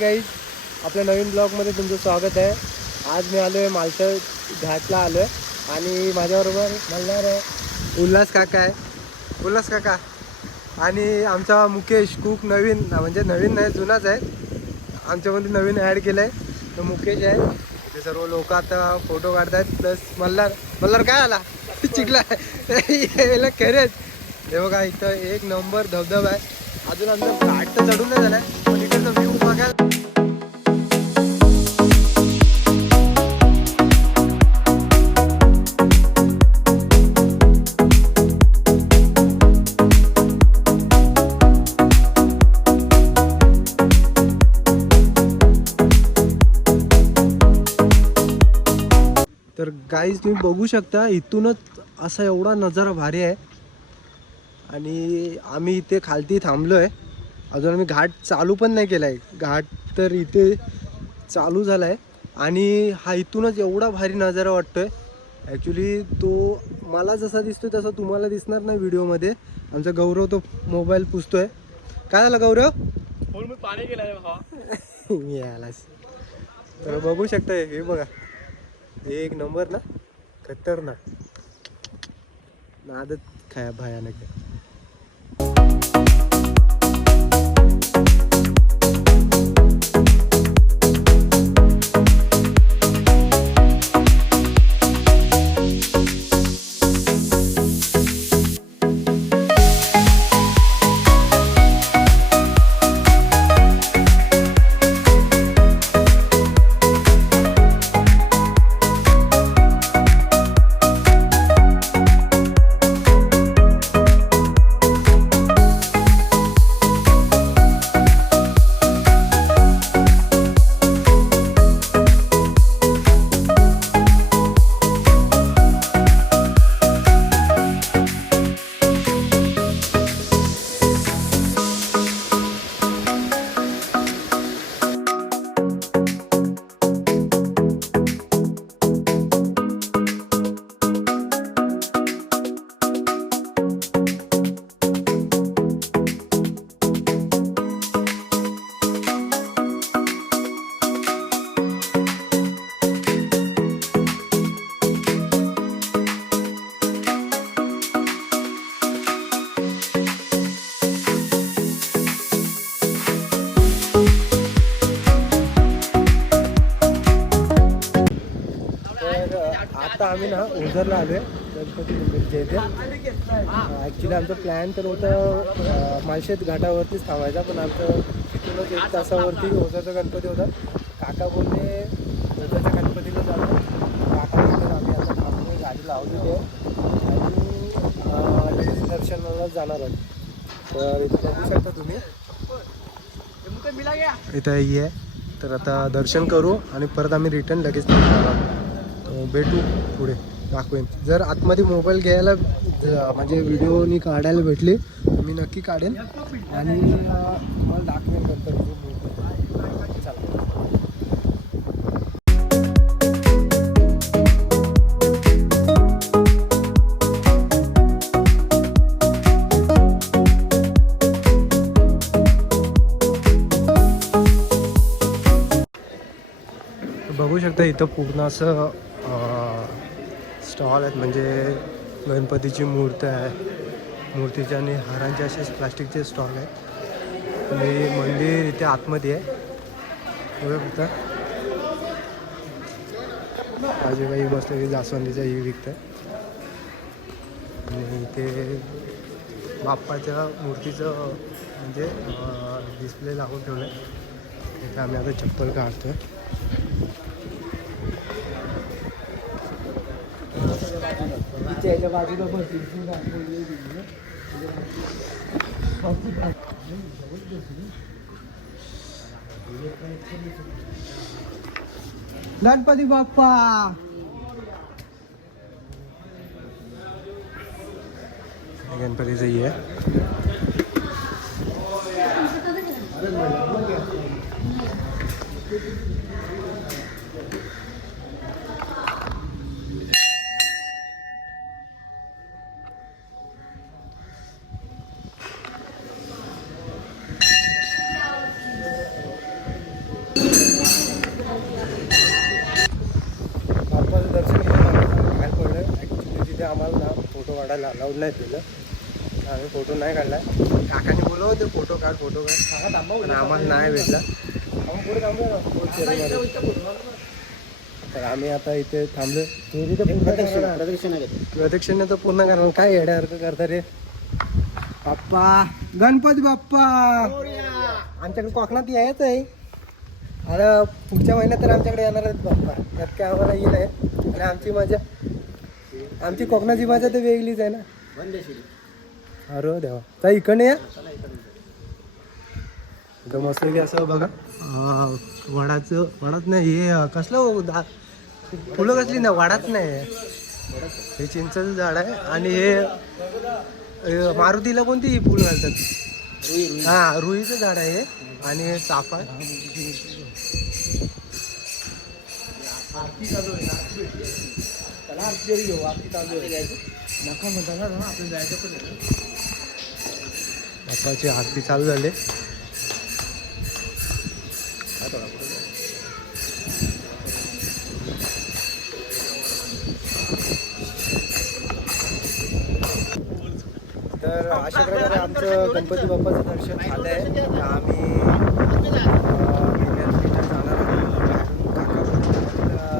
Guys, आपल्या नवीन ब्लॉगमध्ये तुमचं स्वागत आहे. आज मी आलो आहे मालसर घाटला आलो आहे आणि माझ्याबरोबर मल्हार आहे, उल्हास काका आहे. उल्हास काका आणि आमचा मुकेश खूप नवीन, म्हणजे नवीन नाही जुनाच आहे, आमच्यामध्ये नवीन ॲड केलं आहे. तर मुकेश आहे. ते सर्व लोक आता फोटो काढतात. प्लस मल्हार काय आला चिकला याला खरंच. हे बघा इथं एक नंबर धबधबा आहे. अजून आमचं घाट तर चढून नाही झालाय, पण इकडचं व्ह्यू बघायला. तर गाईज तुम्ही बघू शकता, इथूनच असा एवढा नजारा भारी आहे. आणि आम्ही इथे खालती थांबलो आहे. अजून आम्ही घाट चालू पण नाही केला आहे. घाट तर इथे चालू झाला आहे आणि हा इथूनच एवढा भारी नजारा वाटतोय. ॲक्च्युली तो मला जसा दिसतोय तसा तुम्हाला दिसणार नाही व्हिडिओमध्ये. आमचा गौरव तो मोबाईल पुसतोय. काय झालं गौरव? पाणी गेलं यालाच. तर बघू शकता, हे बघा एक नंबर ना, खतरनाक नादच काय भयानक आहे. आता आम्ही ना ओझरला आलो आहे, गणपती मंदिरच्या इथे. ॲक्च्युली आमचं प्लॅन तर होतं माळशेत घाटावरतीच थांबायचा, पण आमचं तिथूनच 1 तासावरती ओझरचा गणपती होता. काका बोलले ओझरच्या गणपतीला जातो. काका बोलले आम्ही आता थांबलो, गाडी लावलेली आहे आणि लगेच दर्शनाला जाणार आहोत. तर इथं बघू शकता तुम्ही, इथं ही आहे. तर आता दर्शन करू आणि परत आम्ही रिटर्न लगेच निघणार आहोत. भेटू पुढे, दाखवेन. जर आतमध्ये मोबाईल घ्यायला म्हणजे व्हिडिओनी काढायला भेटली तर मी नक्की काढेन आणि तुम्हाला दाखवेन नंतर. चला बघू शकता, इथं पूर्ण असं स्टॉल आहेत. म्हणजे गणपतीची मूर्ती आहे, मूर्तीचे आणि हारांचे असे प्लास्टिकचे स्टॉल आहेत. आणि मंदिर इथे आतमध्ये आहे. बघू शकता आजूबाई मस्त जास्वंदीचा ही विकतं. आणि इथे बाप्पाच्या मूर्तीचं म्हणजे डिस्प्ले लावून ठेवलं आहे. इथे आम्ही आता चप्पल काढतोय. बाजूला गणपती बाप्पा. गणपतीचं ही आहे. काढायला अलाउड नाही दिलं. आम्ही फोटो नाही काढलाय. काकाने बोलव होते फोटो काढ पण आम्हाला नाही भेटला. तर आम्ही आता इथे थांबलो. प्रदक्षिणा तर पूर्ण करणार. काय येड्यासारखं करता रे बाप्पा. गणपती बाप्पा आमच्याकडे कोकणात यायचं आहे. आता पुढच्या महिन्यात तर आमच्याकडे येणार आहेत बाप्पा. त्यात काय आम्हाला येईल आहे. आणि आमची मजा, आमची कोकणाची मजा तर वेगळीच आहे ना. अरे देवा काय इकडे या मस्त की असं बघा. वडाच नाही हे कसलं फुलं कसली ना वडाच नाही. हे चिंचेचं झाड आहे. आणि हे मारुतीला कोणती फुलं घालतात. हा रुईचं झाड आहे हे. आणि हे चाफा आरती चालू आहे. त्याला आरती तरी घेऊ. आरती चालू आहे. नका म्हणता ना आपण जायचं पण नाही. बाप्पाची आरती चालू झाली. तर अशा प्रकारे आमचं गणपती बाप्पाचं दर्शन झालं आहे. आम्ही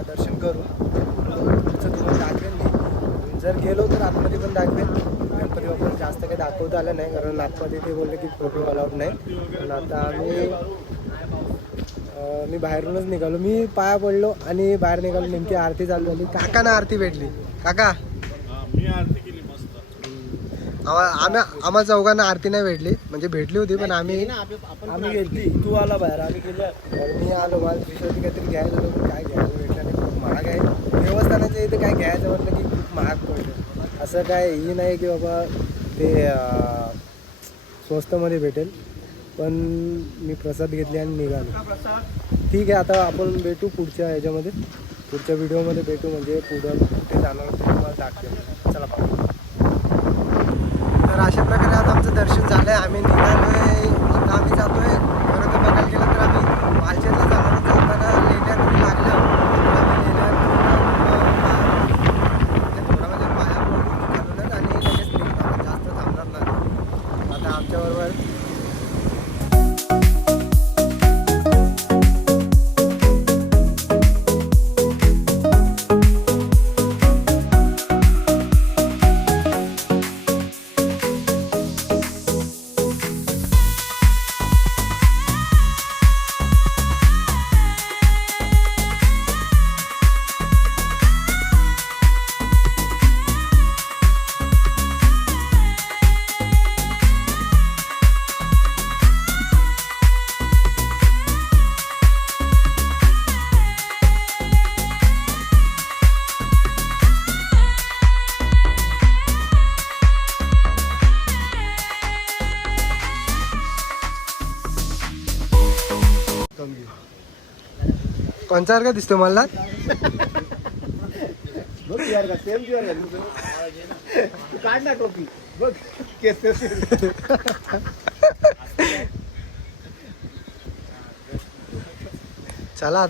दर्शन करू. पुढचं तुम्हाला दाखवेल मी. जर गेलो तर आतमध्ये पण दाखवेल. गणपती बाप्पा जास्त काही दाखवता आलं नाही कारण आतमध्ये ते बोलले की फोटो अलाउड नाही. पण आता मी बाहेरूनच निघालो. मी पाया पडलो आणि बाहेर निघालो. नेमकी आरती चालू झाली. काकांना आरती भेटली. काका मी आरती केली मस्त. आम्हा चौघांना आरती नाही भेटली. म्हणजे भेटली होती पण आम्ही गेली. तू आला बाहेर आम्ही केलं. मी आलो. मला दुसऱ्या काहीतरी घ्यायचं होतं पण काय घ्यायला भेटलं नाही. खूप महाग आहे. देवस्थानाच्या इथे काय घ्यायचं म्हटलं की खूप महाग पडलं. असं काय ही नाही की बाबा ते स्वस्तमध्ये भेटेल. पण मी प्रसाद घेतले आणि निघालो. ठीक आहे आता आपण भेटू पुढच्या ह्याच्यामध्ये. पुढच्या व्हिडिओमध्ये भेटू. म्हणजे पुढं कुठे जाणार ते तुम्हाला दाखवेल. चला पाहू. तर अशा प्रकारे आता आमचं दर्शन झालं आहे. आम्ही निघालोय. आता आम्ही जातोय. खरं तर बघायला गेलं तर आम्ही मालशेरला जाताना लेण्यात लागलं. आम्ही थोडा म्हणजे पाया पडून निघालोच आणि लगेच निघणार. जास्त थांबणार नाही. आता आमच्याबरोबर कोणचा दिसतो मला. काढ ना टोपी बघ. चला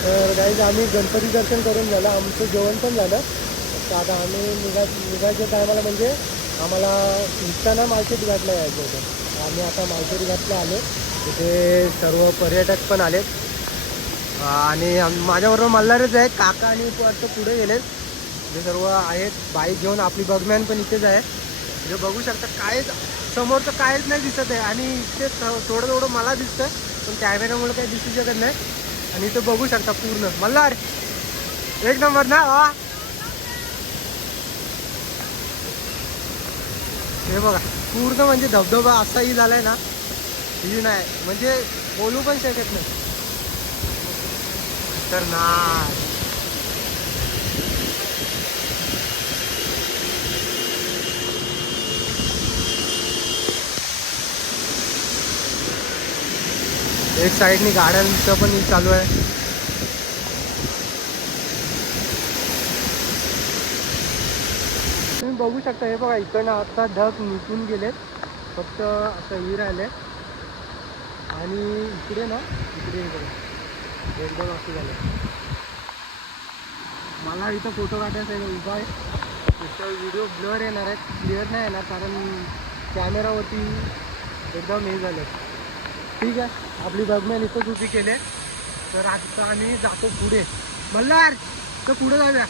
तर गाईज आम्ही गणपती दर्शन करून झालं. आमचं जेवण पण झालं. तर आता आम्ही निघायच्या टायमाला म्हणजे आम्हाला निघताना मालशेरी घाटला यायचं होतं. आम्ही आता मालशेरी घाटला आलो. तिथे सर्व पर्यटक पण आलेत. आणि माझ्याबरोबर मल्हारच आहे. काका आणि वाटतं पुढे गेलेत. जे सर्व आहेत बाईक घेऊन. आपली बगमॅन पण इथेच आहे. म्हणजे बघू शकता काहीच समोरचं काहीच नाही दिसत आहे. आणि इथे थोडं थोडं मला दिसतं पण कॅमेऱ्यामुळे काही दिसू शकत नाही. आणि इथं बघू शकता पूर्ण मल्हार एक नंबर ना. हे बघा पूर्ण म्हणजे धबधबा असाही झालाय ना. ही नाही म्हणजे बोलू पण शकत नाही. तर ना एक साईडनी गाड्यांचं पण चालू आहे. तुम्ही बघू शकता. हे बघा इकडनं आता ढग निघून गेलेत. फक्त आता ही राहिले. आणि इकडे ना इकडे एकदम असं झालं. मला इथं फोटो काढायचा आहे उभा आहे. इथं व्हिडिओ ब्लर येणार आहे, क्लिअर नाही येणार कारण कॅमेरावरती एकदम हे झालं. ठीक आहे, आपली बगमॅन इथंच उभी केले. तर आता आम्ही जातो पुढे. मल्हार तर पुढे जाऊया.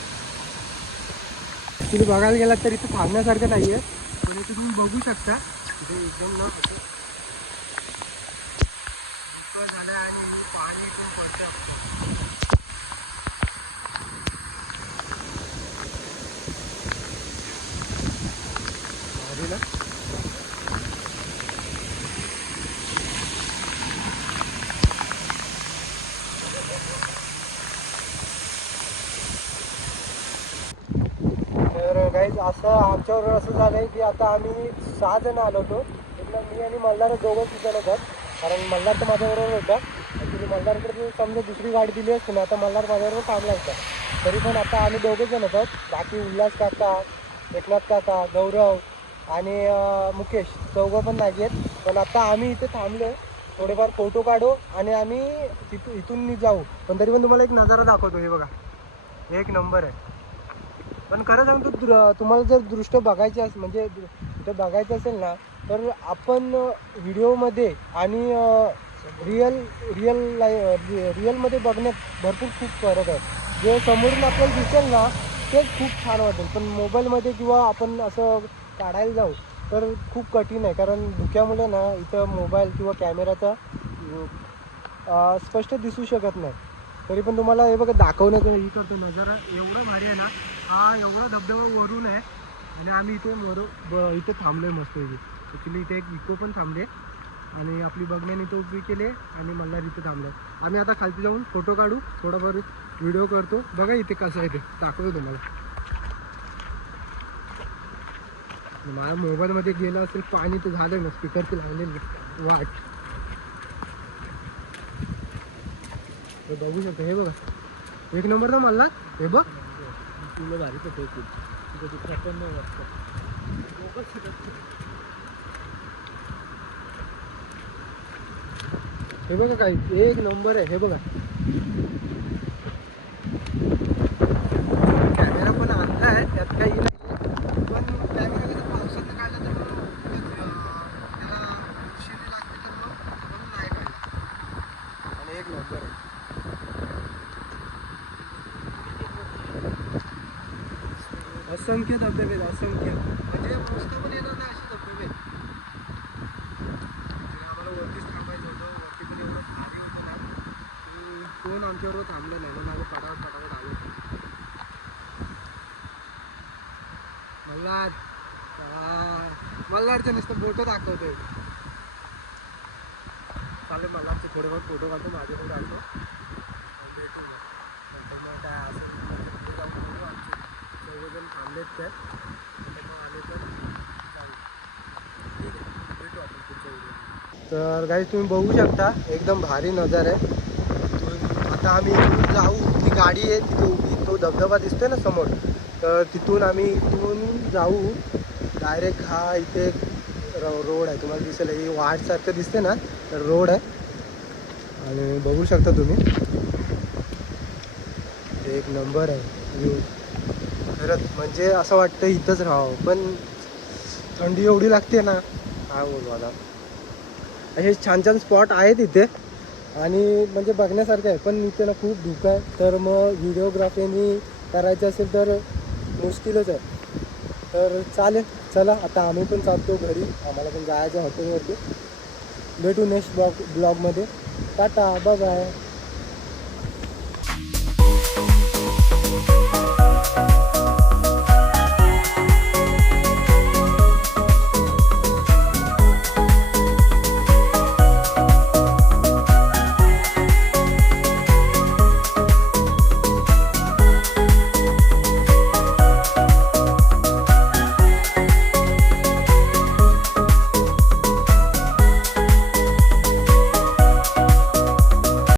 तुम्ही बघायला गेलात तर इथं थांबण्यासारखं नाही आहे, पण इथे तुम्ही बघू शकता इथे एकदम ना असं झालं आणि पाणी पण पडतं. भारी ना. तर गाईज असं आमच्यावर असं झालं आहे की आता आम्ही 6 जण आलो होतो. तिथलं मी आणि मल्हार दोघंच जण होतात, कारण मल्हार तर माझ्याबरोबर होता. ॲक्च्युली मल्हारकडे समजा दुसरी गाडी दिली असते ना, आता मल्हार माझ्याबरोबर थांबला होता. तरी पण आता आम्ही दोघंच जण होतात. बाकी उल्हास काका, एकनाथ काका, गौरव आणि मुकेश चौघं पण नाही आहेत. पण आता आम्ही इथे थांबलो, थोडेफार फोटो काढू आणि आम्ही इथून जाऊ. पण तरी पण तुम्हाला एक नजारा दाखवतो. हे बघा, एक नंबर आहे. पण खरं सांगतो, तुम्हाला जर दृष्ट बघायची असेल म्हणजे इथं बघायचं असेल ना, तर आपण व्हिडिओमध्ये आणि रिअलमध्ये बघण्यात भरपूर खूप फरक आहे. जे समोरून आपल्याला दिसेल ना तेच खूप छान वाटेल, पण मोबाईलमध्ये किंवा आपण असं काढायला जाऊ तर खूप कठीण आहे, कारण धुक्यामुळे ना इथं मोबाईल किंवा कॅमेराचा स्पष्ट दिसू शकत नाही. तरी पण तुम्हाला हे बघा दाखवण्याचं हे करतो. नजारा एवढा भारी आहे ना. हा एवढा धबधबा वरून आहे आणि आम्ही इथे इथे थांबलो आहे मस्त. ॲक्च्युली इथे एक इको पण थांबले आणि आपली बघण्याने इथे उभी केले आणि मल्हार इथे थांबलो. आम्ही आता खालती जाऊन फोटो काढू, थोडाफार व्हिडिओ करतो. बघा इथे कसं आहे ते दाखवतो तुम्हाला. माझ्या मोबाईलमध्ये गेलं असेल पाणी तर झालं ना, स्पीकरची लागलेली वाट. हे बघू शकतो. हे बघा एक नंबर ना मल्हार. हे बघ तुला भारी पडतो तिथे पण हे बघा काय एक नंबर आहे. हे बघा कॅमेरा पण आणला आहे, त्यात काही नाही. पण कॅमेरा जर पावसानं काढला तर मग त्याला उशिरी लागते, तर मग नाही काढला. आणि एक नंबर आहे. असंख्य धबधबे आहेत, असंख्य. म्हणजे मोजता पण येणार नाही असे धबधबे. आम्हाला वरतीच थांबायचं होतं. वरती पण एवढं भारी होतं ना की कोण आमच्याबरोबर थांबलं नाही, म्हणून आम्ही पटापट आलो होतो. मल्हारचे नुसतं फोटो दाखवतोय. चालेल, मल्हारचे थोडेफार फोटो काढतो, माझे पण काढतो. भेटू मग. नंतर मग काय असं आमचे सर्वजण थांबलेत काय, मग आले तर जाऊ. ठीक आहे, भेटू आपण पुढच्या व्हिडिओ. तर काही तुम्ही बघू शकता एकदम भारी नजारा आहे. आता आम्ही इथून जाऊ. ती गाडी आहे तिथे उभी, तो धबधबा दिसतोय ना समोर, तर तिथून आम्ही इथून जाऊ डायरेक्ट. हा इथे रोड आहे, तुम्हाला दिसेल. ही वाटसारखं दिसते ना, तर रोड आहे. आणि बघू शकता तुम्ही, एक नंबर आहे व्ह्यू खरंच. म्हणजे असं वाटतं इथंच राहावं, पण थंडी एवढी लागते ना, काय बोलू आता. असे छान छान स्पॉट आहेत इथे आणि म्हणजे बघण्यासारखं आहे, पण इथे ना खूप धुकं आहे. तर मग व्हिडिओग्राफीनी करायचं असेल तर मुश्किलच आहे. तर चालेल, चला आता आम्ही पण चालतो घरी. आम्हाला पण जायचं हॉटेलवरती. भेटू नेक्स्ट ब्लॉगमध्ये. Tata, bye bye.